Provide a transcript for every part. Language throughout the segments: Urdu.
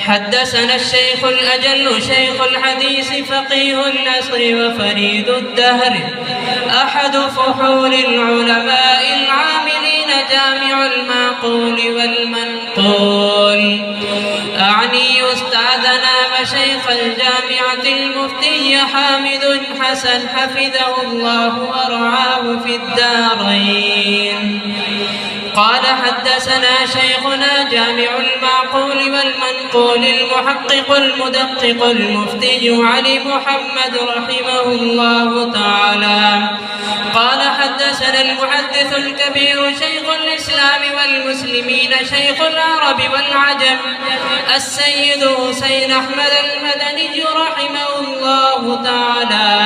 حدثنا الشيخ الأجل شيخ الحديث فقيه العصر وفريد الدهر أحد فحول العلماء العاملين جامع المعقول والمنقول، أعني أستاذنا وشيخ الجامعة المفتي حامد حسن حفظه الله ورعاه في الدارين. قال حدثنا شيخنا جامع المعقول والمنقول المحقق المدقق المفتي علي محمد رحمه الله تعالى. قال حدثنا المحدث الكبير شيخ الإسلام والمسلمين شيخ العرب والعجم السيد حسين أحمد المدني رحمه الله تعالى.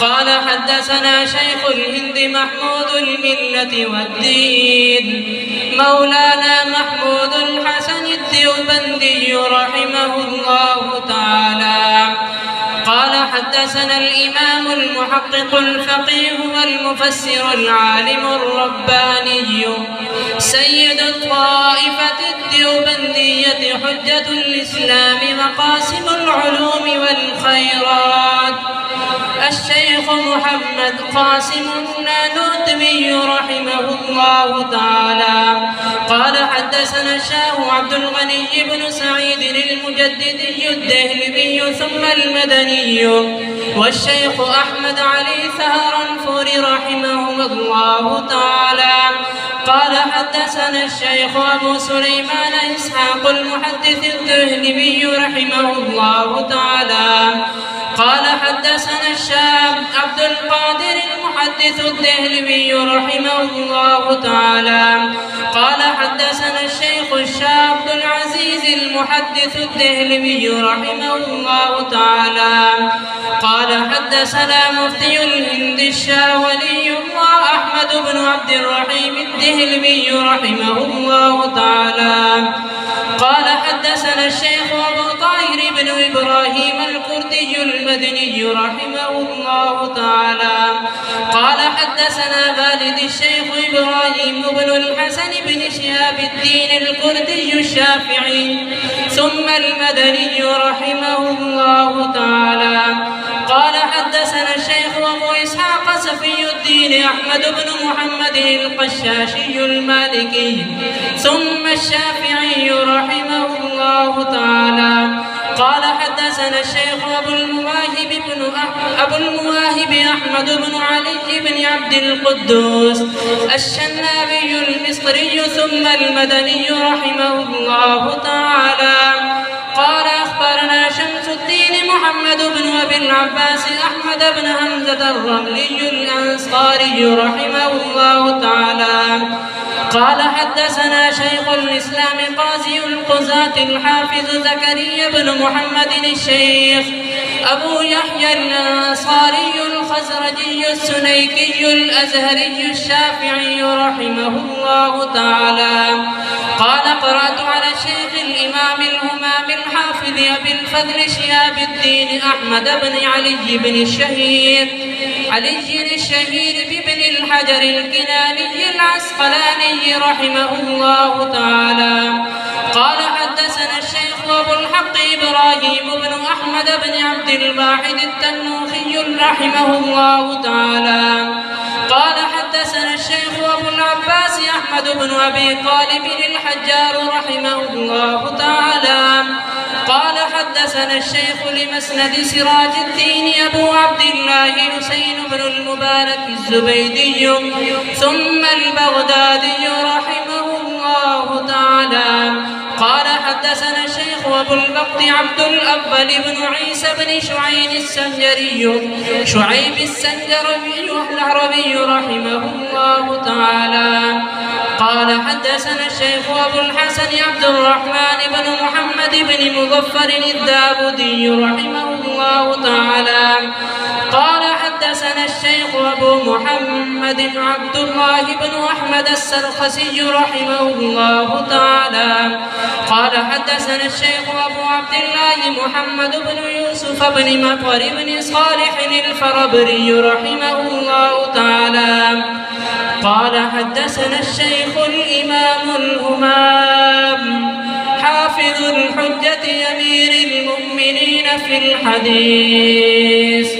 قال حدثنا شيخ الهند محمود الملة والدين مولانا محمود الحسن الديوبندي رحمه الله تعالى. قال حدثنا الإمام المحقق الفقيه والمفسر العالم الرباني سيد الطائفة الديوبندية حجة الإسلام مقاسم العلوم والخيرات الشيخ محمد قاسم النانوتبي رحمه الله تعالى. قال حدثنا الشاه عبد الغني بن سعيد المجددي الدهلبي ثم المدني والشيخ أحمد علي ثهرنفور رحمهم الله تعالى. قال حدثنا الشيخ أبو سليمان إسحاق المحدث الدهلبي رحمه الله تعالى. قال حدثنا الشاب عبد القادر المحدث الدهلوي رحمه الله تعالى. قال حدثنا الشيخ الشاب عبد العزيز المحدث الدهلوي رحمه الله تعالى. قال حدثنا مفتي الهند الشاه ولي الله أحمد بن عبد الرحيم الدهلوي رحمه الله تعالى. قال حدثنا الشيخ أبو طاهر بن إبراهيم الكردي المدني رحمه الله تعالى. قال حدثنا والد الشيخ إبراهيم بن الحسن بن شهاب الدين الكردي الشافعي ثم المدني رحمه الله تعالى. قال حدثنا الشيخ أبو إسحاق صفي الدين أحمد بن محمد القشاشي المالكي ثم الشافعي رحمه الله تعالى. قال حدثنا الشيخ أبو المواهب أحمد بن علي بن عبد القدوس الشنابي المصري ثم المدني رحمه الله تعالى. قال أخبرنا شمس الدين محمد بن أبي العباس أحمد بن حمزة الرملي الأنصاري رحمه الله تعالى. قال حدثنا شيخ الإسلام قاضي القضاة الحافظ زكريا بن محمد الشيخ أبو يحيى الأنصاري الخزرجي السنيكي الأزهري الشافعي رحمه الله تعالى. قال قرأت على الشيخ الإمام الهمام الحافظ أبي الفضل شهاب الدين أحمد بن علي بن الشهير بابن الحجر الكناني العسقلاني رحمه الله تعالى. قال حدثنا الشيخ أبو الحق إبراهيم بن أحمد بن عبد الواحد التنوخي رحمه الله تعالى قال حدثنا الشيخ أبو العباس أحمد بن أبي طالب الحجار رحمه الله تعالى قال حدثنا الشيخ لمسند سراج الدين أبو عبد الله حسين بن المبارك الزبيدي ثم البغدادي رحمه الله تعالى قال حدثنا الشيخ أبو البقت عبد الأول بن عيسى بن شعيب السنجري العربي رحمه الله تعالى قال حدثنا الشيخ أبو الحسن عبد الرحمن بن محمد بن مظفر الداودي رحمه الله تعالى قال حدثنا الشيخ أبو محمد عبد الله بن أحمد السرخسي رحمه الله تعالى قال حدثنا الشيخ أبو عبد الله محمد بن يوسف بن مطر بن صالح الفربري رحمه الله تعالى قال حدثنا الشيخ الإمام الهمام حافظ الحجة أمير المؤمنين في الحديث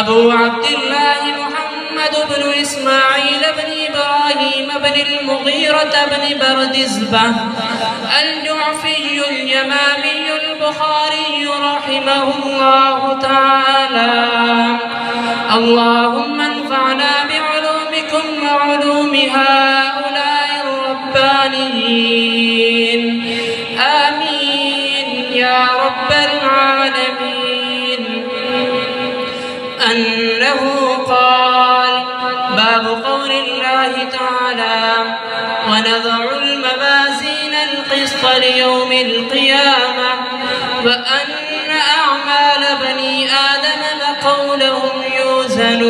أبو عبد الله محمد بن إسماعيل بن إبراهيم بن المغيرة بن بردزبة الجعفي اليمامي البخاري رحمه الله تعالى اللهم انفعنا بعلومكم وعلوم هؤلاء الربانيين آمين يا رب العالمين. أنه قال باب قول الله تعالى ونضع الموازين القسط ليوم القيامة وأن أعمال بني آدم وقولهم يوزن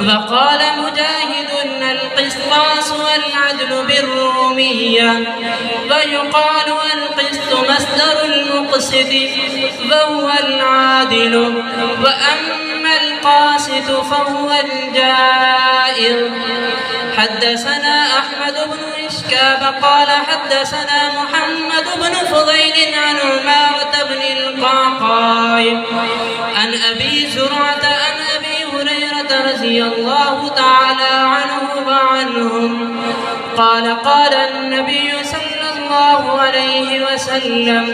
وقال مجاهد القسطاس والعدل بالرومية ويقال القسط مصدر المقسط وهو العادل وأما القاسط فهو الجائر. حدثنا أحمد بن إشكاب قال حدثنا محمد بن فضيل عن عمارة بن القعقاع عن أبي زرعة عن أبي هريرة رضي الله تعالى عنه وعنهم قال قال النبي صلى الله عليه وسلم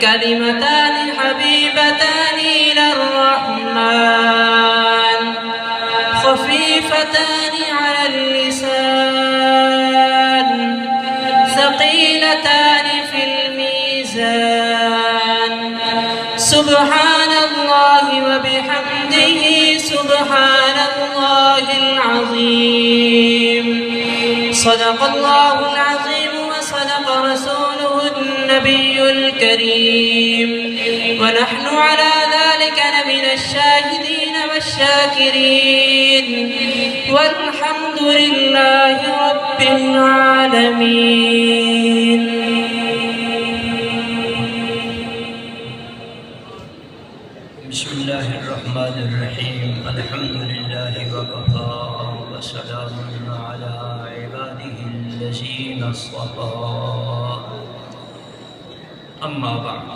كلمتان حبيبتان إلى الرحمن خفيفتان على اللسان ثقيلتان في الميزان سبحان الله وبحمده سبحان الله العظيم. صدق الله العظيم وصدق رسوله النبي الكريم ونحن على ذلك لمن الشاهدين والشاكرين والحمد لله رب العالمين. بسم الله الرحمن الرحيم الحمد لله وكفى وسلام على عباده الذين اصطفى أما بعد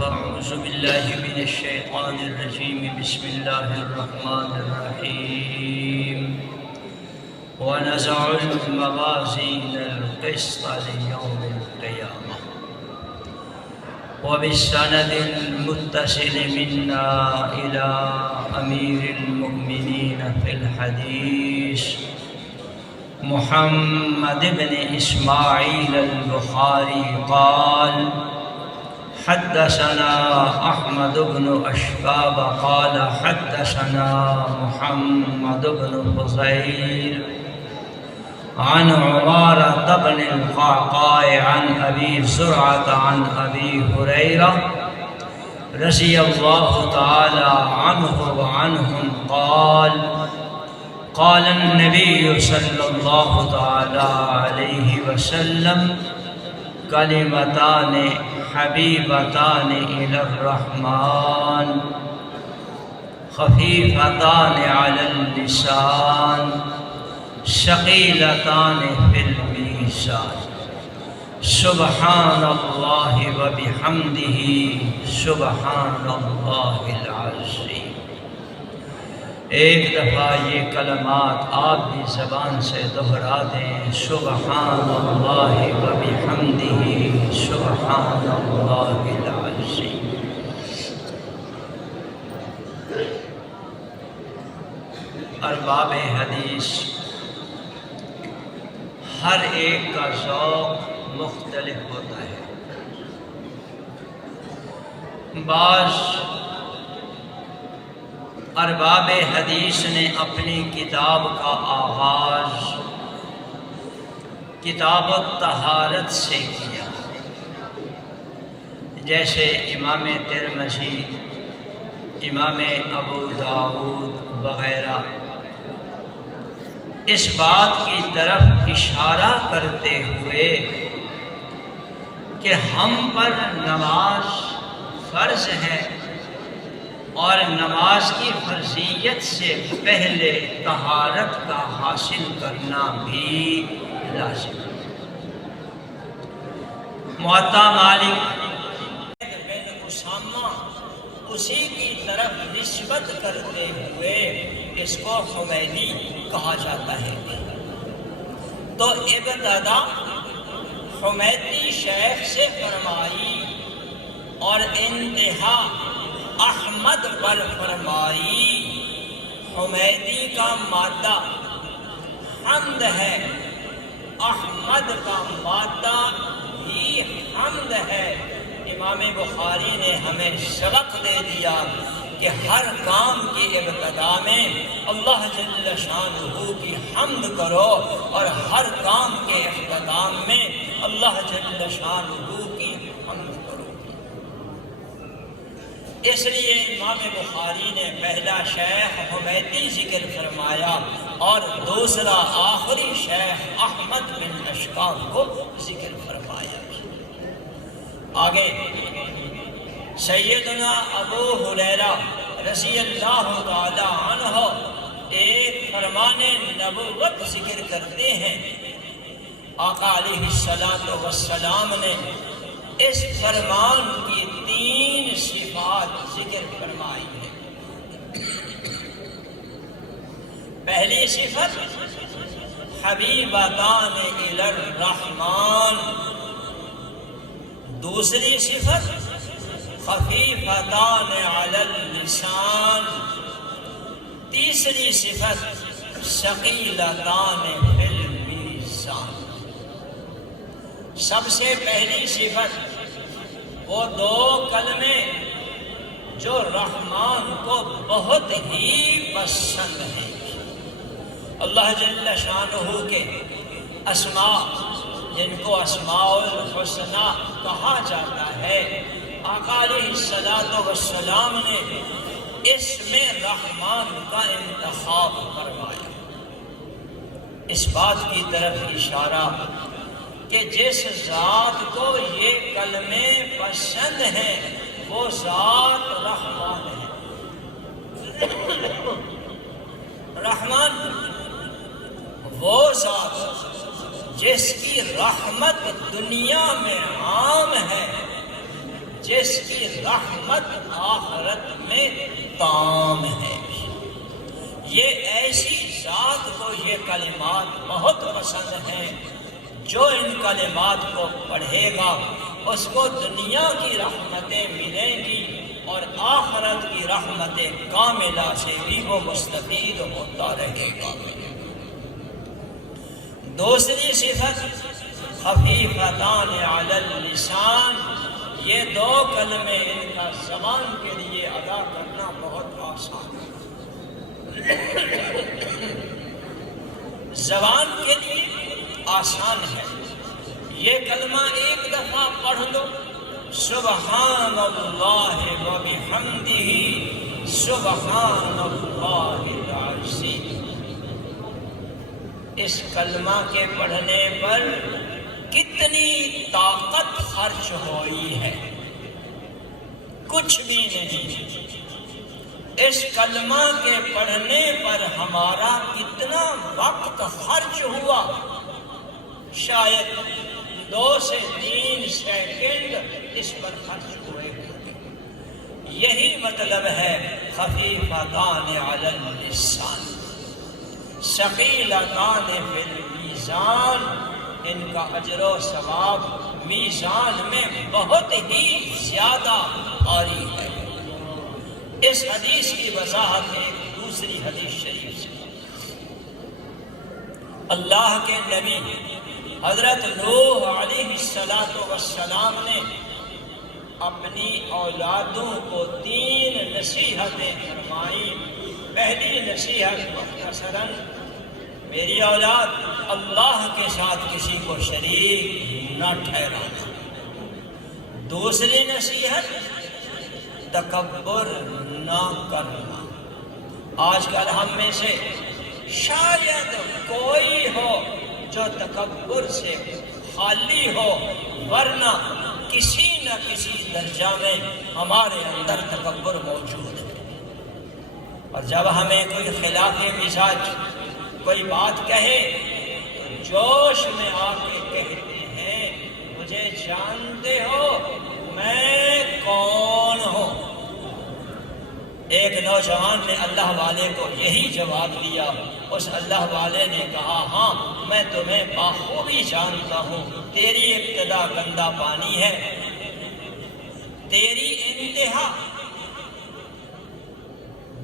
فأعوذ بالله من الشيطان الرجيم بسم الله الرحمن الرحيم ونزع الموازين القسط ليوم القيامة وبالسند المتصل منا إلى أمير المؤمنين في الحديث محمد بن إسماعيل البخاري قال حدثنا أحمد بن أشباب قال حدثنا محمد بن فضيل عن عمارة بن القعقاع عن أبي زرعة عن أبي هريرة رضي الله تعالى عنه وعنهم قال قال النبي صلى الله تعالى عليه وسلم كلمتان حبيبتان إلى الرحمن خفيفتان على اللسان ثقيلتان في الميزان سبحان اللہ و بحمدہ سبحان اللہ العظیم۔ ایک دفعہ یہ کلمات آپ بھی زبان سے دہرا دیں، سبحان اللہ و بحمدہ سبحان اللہ العظیم۔ ارباب حدیث ہر ایک کا ذوق مختلف ہوتا ہے۔ بعض ارباب حدیث نے اپنی کتاب کا آغاز کتاب الطہارت سے کیا، جیسے امام ترمذی، امام ابو داؤد وغیرہ، اس بات کی طرف اشارہ کرتے ہوئے کہ ہم پر نماز فرض ہے اور نماز کی فرضیت سے پہلے طہارت کا حاصل کرنا بھی لازم ہے۔ معطا مالک بن اسامہ اسی کی طرف نسبت کرتے ہوئے اس کو حمیدی کہا جاتا ہے۔ تو ابتدا حمیدی شیخ سے فرمائی اور انتہا احمد پر فرمائی۔ حمیدی کا مادہ حمد ہے، احمد کا مادہ بھی حمد ہے۔ امام بخاری نے ہمیں سبق دے دیا کہ ہر کام کی ابتدا میں اللہ جل شانہ کی حمد کرو اور ہر کام کے اختتام میں اللہ جل شانہ کی حمد کرو۔ اس لیے امام بخاری نے پہلا شیخ حمیدی ذکر فرمایا اور دوسرا آخری شیخ احمد بن اشکاب کو ذکر فرمایا۔ آگے سیدنا ابو ہریرہ رضی اللہ تعالی عنہ ایک فرمان نبوت ذکر کرتے ہیں۔ آقا علیہ الصلوۃ والسلام نے اس فرمان کی 3 صفات ذکر فرمائی ہے۔ پہلی صفت حبیبتان الی الرحمن، دوسری صفت خفیفتان علی اللسان، تیسری صفت ثقیلتان فی المیزان۔ سب سے پہلی صفت وہ 2 کلمے جو رحمان کو بہت ہی پسند ہیں۔ اللہ جل شانہ کے اسماء جن کو اسماء الحسنی کہا جاتا ہے، آقا علیہ الصلوۃ والسلام نے اس میں رحمان کا انتخاب فرمایا۔ اس بات کی طرف اشارہ کہ جس ذات کو یہ کلمے پسند ہیں وہ ذات رحمان ہے۔ رحمان وہ ذات جس کی رحمت دنیا میں عام ہے، جس کی رحمت آخرت میں تام ہے۔ یہ ایسی ذات کو یہ کلمات بہت پسند ہیں، جو ان کلمات کو پڑھے گا اس کو دنیا کی رحمتیں ملیں گی اور آخرت کی رحمت کاملہ سے بھی وہ مستفید ہوتا رہے گا۔ دوسری صفت خفیفتان علی اللسان، یہ 2 کلمے ان کا زبان کے لیے ادا کرنا بہت آسان ہے۔ زبان کے لیے آسان ہے۔ یہ کلمہ ایک دفعہ پڑھ لو، سبحان اللہ و بحمدہ سبحان اللہ العظیم۔ اس کلمہ کے پڑھنے پر کتنی طاقت خرچ ہوئی ہے، کچھ بھی نہیں۔ اس کلمہ کے پڑھنے پر ہمارا کتنا وقت خرچ ہوا، شاید 2 سے 3 سیکنڈ اس پر خرچ ہوئے. یہی مطلب ہے خفیفتان علی اللسان ثقیلتان فی المیزان. ان کا اجر و ثواب میزان میں بہت ہی زیادہ بھاری ہے. اس حدیث کی وضاحت ایک دوسری حدیث شریف سے. اللہ کے نبی حضرت نوح علیہ السلام نے اپنی اولادوں کو 3 نصیحتیں فرمائی. پہلی نصیحت مختصراً میری اولاد اللہ کے ساتھ کسی کو شریک نہ ٹھہرانا. دوسری نصیحت تکبر نہ کرنا. آج کل ہم میں سے شاید کوئی ہو جو تکبر سے خالی ہو، ورنہ کسی نہ کسی درجہ میں ہمارے اندر تکبر موجود ہے. اور جب ہمیں کوئی خلاف مزاج کوئی بات کہے تو جوش میں آ کے کہتے ہیں مجھے جانتے ہو میں کون ہوں. ایک نوجوان نے اللہ والے کو یہی جواب دیا. اس اللہ والے نے کہا ہاں میں تمہیں بخوبی جانتا ہوں. تیری ابتدا گندا پانی ہے، تیری انتہا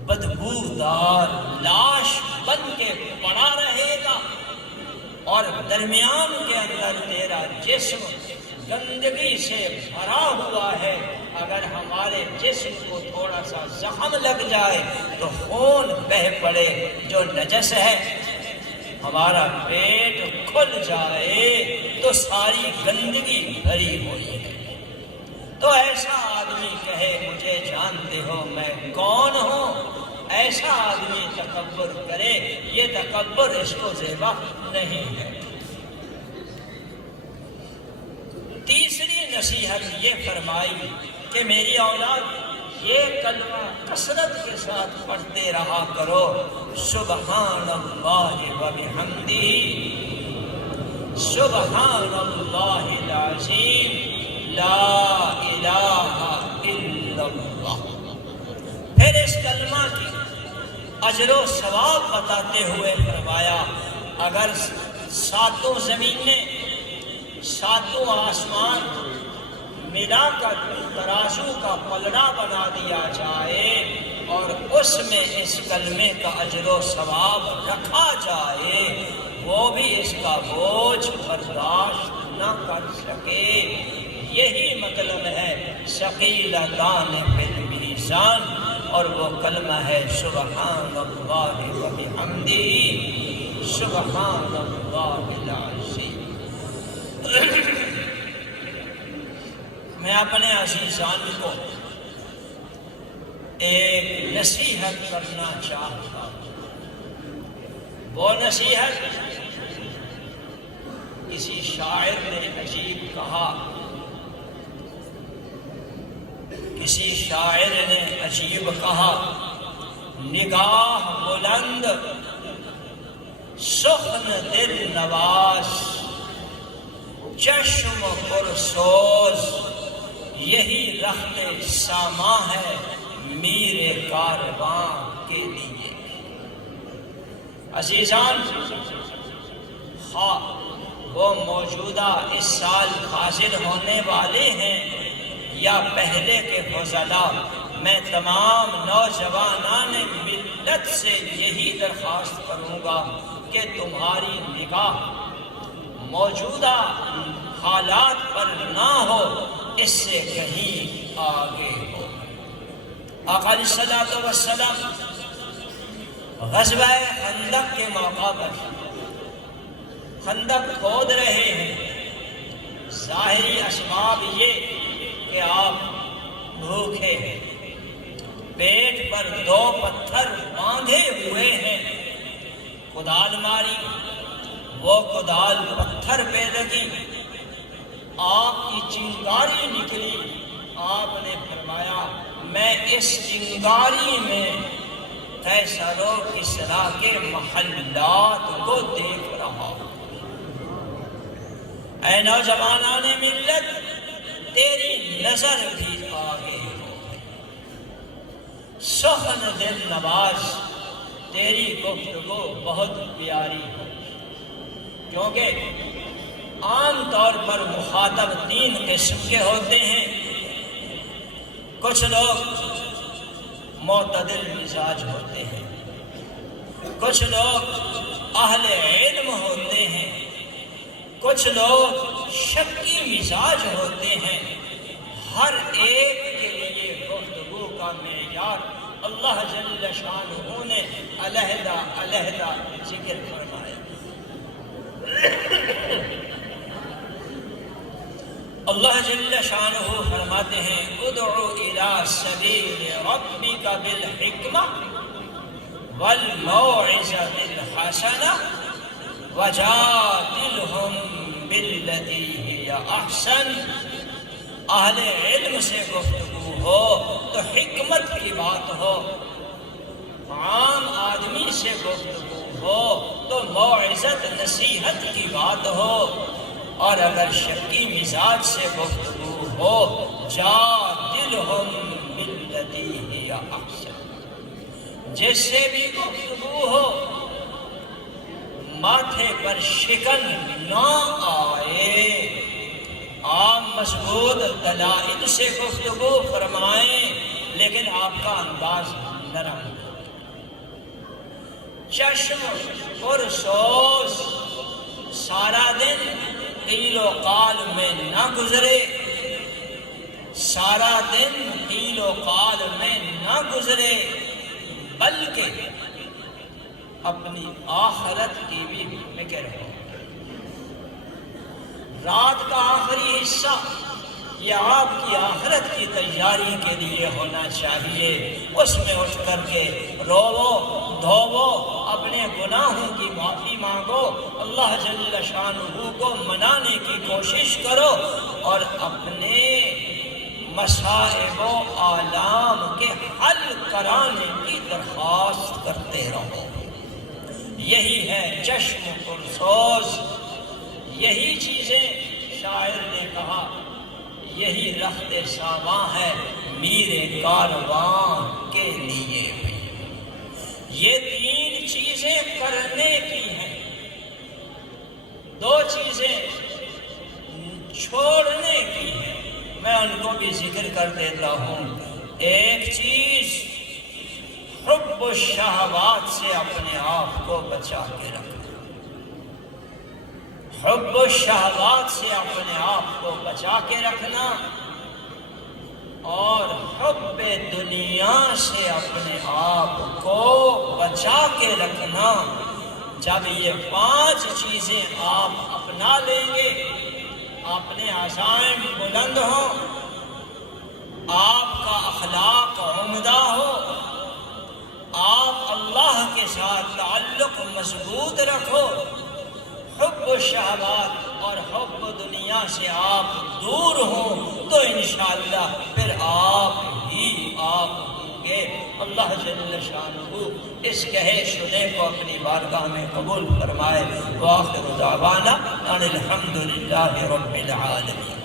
بدبودار لاش بن کے پڑا رہے گا، اور درمیان کے اندر تیرا جسم گندگی سے بھرا ہوا ہے. اگر ہمارے جسم کو تھوڑا سا زخم لگ جائے تو خون بہہ پڑے جو نجس ہے. ہمارا پیٹ کھل جائے تو ساری گندگی بھری ہوئی ہے. تو ایسا آدمی کہے مجھے جانتے ہو میں کون ہوں، ایسا آدمی تکبر کرے، یہ تکبر اس کو زیبا نہیں ہے. تیسری نصیحت یہ فرمائی کہ میری اولاد یہ کلمہ کثرت کے ساتھ پڑھتے رہا کرو. سبحان اللہ و بحمدہ سبحان اللہ العظیم لا الہ الا اللہ. پھر اس کلمہ کی اجر و ثواب بتاتے ہوئے فرمایا اگر 7 زمینیں 7 آسمان ملا کر ترازو کا پلڑا بنا دیا جائے اور اس میں اس کلمے کا اجر و ثواب رکھا جائے، وہ بھی اس کا بوجھ برداشت نہ کر سکے. یہی مطلب ہے ثقیلتان فی المیزان، اور وہ کلمہ ہے سبحان اللہ و بحمدہ سبحان اللہ العظیم. میں اپنے عزیزان کو ایک نصیحت کرنا چاہتا ہوں. وہ نصیحت کسی شاعر نے عجیب کہا، کسی شاعر نے عجیب کہا نگاہ بلند سخن دل نواز چشم پرسوز یہی رخت ساما ہے میرے کارواں کے لیے. عزیزان، خواہ وہ موجودہ اس سال حاصل ہونے والے ہیں یا پہلے کے فضلاء، میں تمام نوجوانان ملت سے یہی درخواست کروں گا کہ تمہاری نگاہ موجودہ حالات پر نہ ہو، اس سے کہیں آگے ہو. آقا علیہ الصلوۃ والسلام غزوہ خندق کے موقع پر خندق کھود رہے ہیں. ظاہری اسباب یہ کہ آپ بھوکے ہیں، پیٹ پر 2 پتھر باندھے ہوئے ہیں. کدال ماری، وہ کدال پتھر پہ لگی، آپ کی چنگاری نکلی. آپ نے فرمایا میں اس چنگاری میں قیصر و کسریٰ کے محلات کو دیکھ رہا ہوں. اے نوجوانان ملت، تیری نظر بھی آگے ہو، سخن دل نواز، تیری گفتگو بہت پیاری ہو، کیونکہ عام طور پر مخاطب 3 قسم کے ہوتے ہیں۔ کچھ لوگ معتدل مزاج ہوتے ہیں، کچھ لوگ اہل علم ہوتے ہیں، کچھ لوگ شکی مزاج ہوتے ہیں۔ ہر ایک کے لیے گفتگو کا معیار اللہ جل شانہ نے علیحدہ علیحدہ ذکر فرمایا۔ اللہ جل شانہ فرماتے ہیں ادعو الی سبیل ربک بالحکمہ والموعظۃ الحسنہ وجادلہم باللتی ہی احسن۔ اہل علم سے گفتگو ہو تو حکمت کی بات ہو، عام آدمی سے گفتگو ہو تو موعظت نصیحت کی بات ہو، اور اگر شکی مزاج سے گفتگو ہو جادلہم باللتی ہی احسن۔ جس سے بھی گفتگو ہو ماتھے پر شکن نہ آئے، عام مضبوط دلائل سے گفتگو فرمائیں لیکن آپ کا انداز نرم ہو، چشم پرسوز سارا دن قیل و قال میں نہ گزرے، سارا دن قیل و قال میں نہ گزرے، بلکہ اپنی آخرت کی بھی فکر ہو۔ رات کا آخری حصہ یہ آپ کی آخرت کی تیاری کے لیے ہونا چاہیے۔ اس میں اٹھ کر کے روو دھوو، اپنے گناہوں کی معافی مانگو، اللہ جل شانہ کو منانے کی کوشش کرو، اور اپنے مصائب و آلام کے حل کرانے کی درخواست کرتے رہو۔ یہی ہے چشم پرسوز، یہی چیزیں شاعر نے کہا یہی رخت ساواں ہے میر کارواں کے لیے بھی۔ یہ 3 چیزیں کرنے کی ہیں، 2 چیزیں چھوڑنے کی ہیں، میں ان کو بھی ذکر کر دیتا ہوں۔ ایک چیز حب الشہوات سے اپنے آپ کو بچا کے رکھنا، حب الشہوات سے اپنے آپ کو بچا کے رکھنا، اور حب دنیا سے اپنے آپ کو بچا کے رکھنا۔ جب یہ 5 چیزیں آپ اپنا لیں گے، اپنے عزائم بلند ہوں، آپ کا اخلاق عمدہ ہو، آپ اللہ کے ساتھ تعلق مضبوط رکھو، حب الشہوات اور حب دنیا سے آپ دور ہوں، تو انشاءاللہ پھر آپ ہی آپ ہوں گے۔ اللہ جل شانہ اس کہے سنے کو اپنی بارگاہ میں قبول فرمائے۔ وآخر دعوانا ان الحمدللہ رب العالمین۔